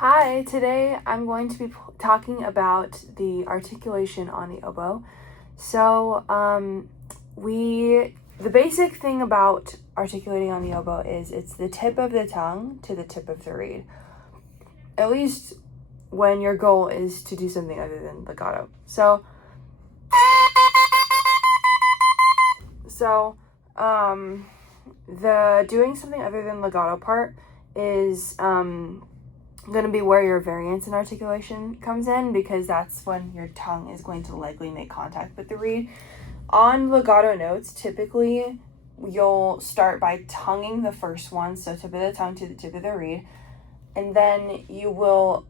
Hi, today I'm going to be talking about the articulation on the oboe. So, the basic thing about articulating on the oboe is it's the tip of the tongue to the tip of the reed. At least when your goal is to do something other than legato. The doing something other than legato part is, going to be where your variance in articulation comes in, because that's when your tongue is going to likely make contact with the reed. On legato notes, typically you'll start by tonguing the first one, so tip of the tongue to the tip of the reed, and then you will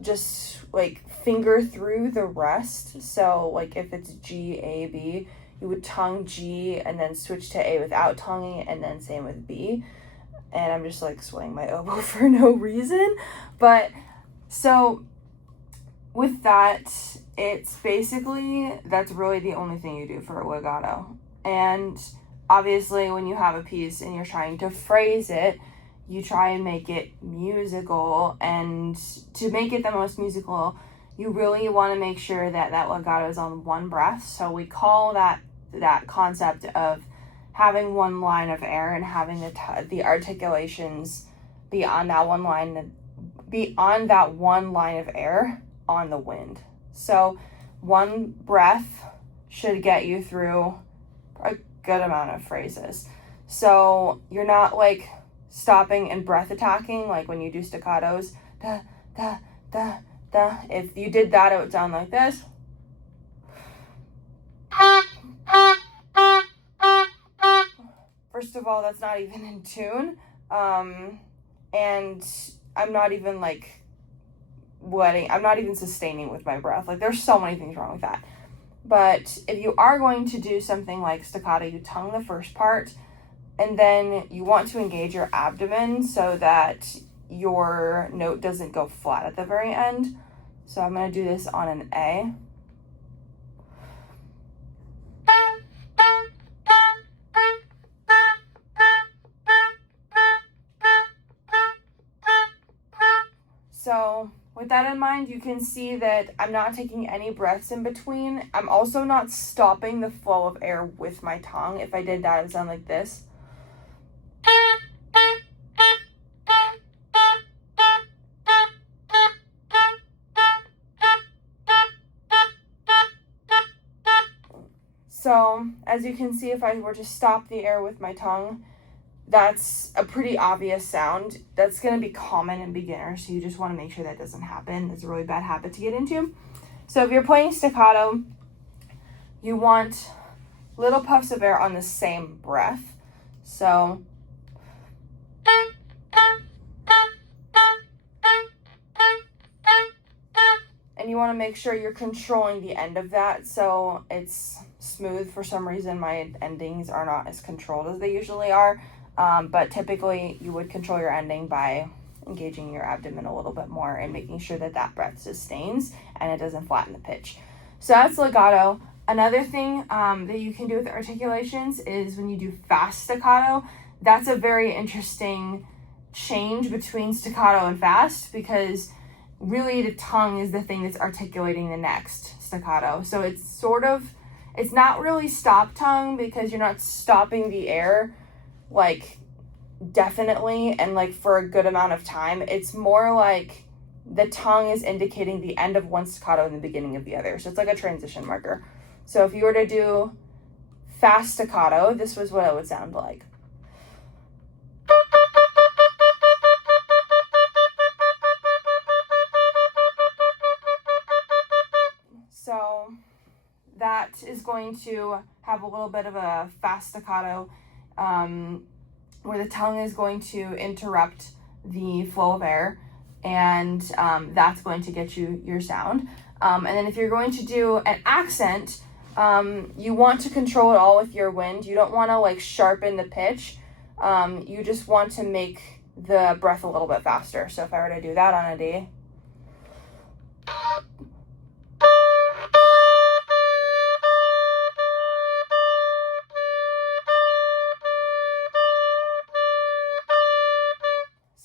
just like finger through the rest. So like if it's G, A, B, you would tongue G and then switch to A without tonguing, and then same with B. And I'm just like swaying my oboe for no reason. But so with that, it's basically, that's really the only thing you do for a legato. And obviously when you have a piece and you're trying to phrase it, you try and make it musical. And to make it the most musical, you really want to make sure that that legato is on one breath. So we call that concept of having one line of air and having the articulations beyond that one line of air on the wind. So one breath should get you through a good amount of phrases. So you're not like stopping and breath attacking like when you do staccatos. Da, da, da, da. If you did that, it would sound like this. First of all, that's not even in tune. And I'm not even sustaining with my breath. Like there's so many things wrong with that. But if you are going to do something like staccato, you tongue the first part, and then you want to engage your abdomen so that your note doesn't go flat at the very end. So I'm going to do this on an A. So with that in mind, you can see that I'm not taking any breaths in between. I'm also not stopping the flow of air with my tongue. If I did that, it would sound like this. So as you can see, if I were to stop the air with my tongue, that's a pretty obvious sound. That's going to be common in beginners, so you just want to make sure that doesn't happen. It's a really bad habit to get into. So if you're playing staccato, you want little puffs of air on the same breath. So and you want to make sure you're controlling the end of that so it's smooth. For some reason, my endings are not as controlled as they usually are. But typically you would control your ending by engaging your abdomen a little bit more and making sure that that breath sustains and it doesn't flatten the pitch. So that's legato. Another thing that you can do with articulations is when you do fast staccato. That's a very interesting change between staccato and fast, because really the tongue is the thing that's articulating the next staccato. So it's not really stop tongue, because you're not stopping the air like definitely and like for a good amount of time. It's more like the tongue is indicating the end of one staccato and the beginning of the other. So it's like a transition marker. So if you were to do fast staccato, this was what it would sound like. So that is going to have a little bit of a fast staccato, where the tongue is going to interrupt the flow of air, and that's going to get you your sound. And then if you're going to do an accent, you want to control it all with your wind. You don't want to like sharpen the pitch. You just want to make the breath a little bit faster. So if I were to do that on a D.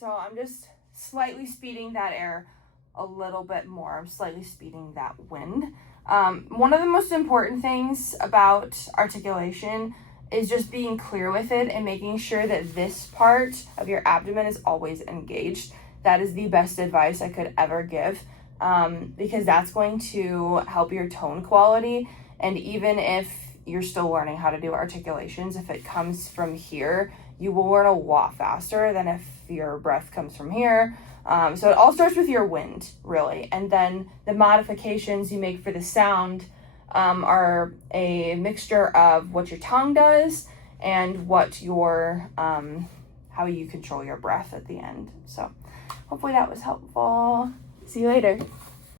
So I'm just slightly speeding that air a little bit more. I'm slightly speeding that wind. One of the most important things about articulation is just being clear with it and making sure that this part of your abdomen is always engaged. That is the best advice I could ever give, because that's going to help your tone quality. And even if you're still learning how to do articulations, if it comes from here, you will learn a lot faster than if your breath comes from here. So it all starts with your wind, really. And then the modifications you make for the sound are a mixture of what your tongue does and what your, how you control your breath at the end. So hopefully that was helpful. See you later.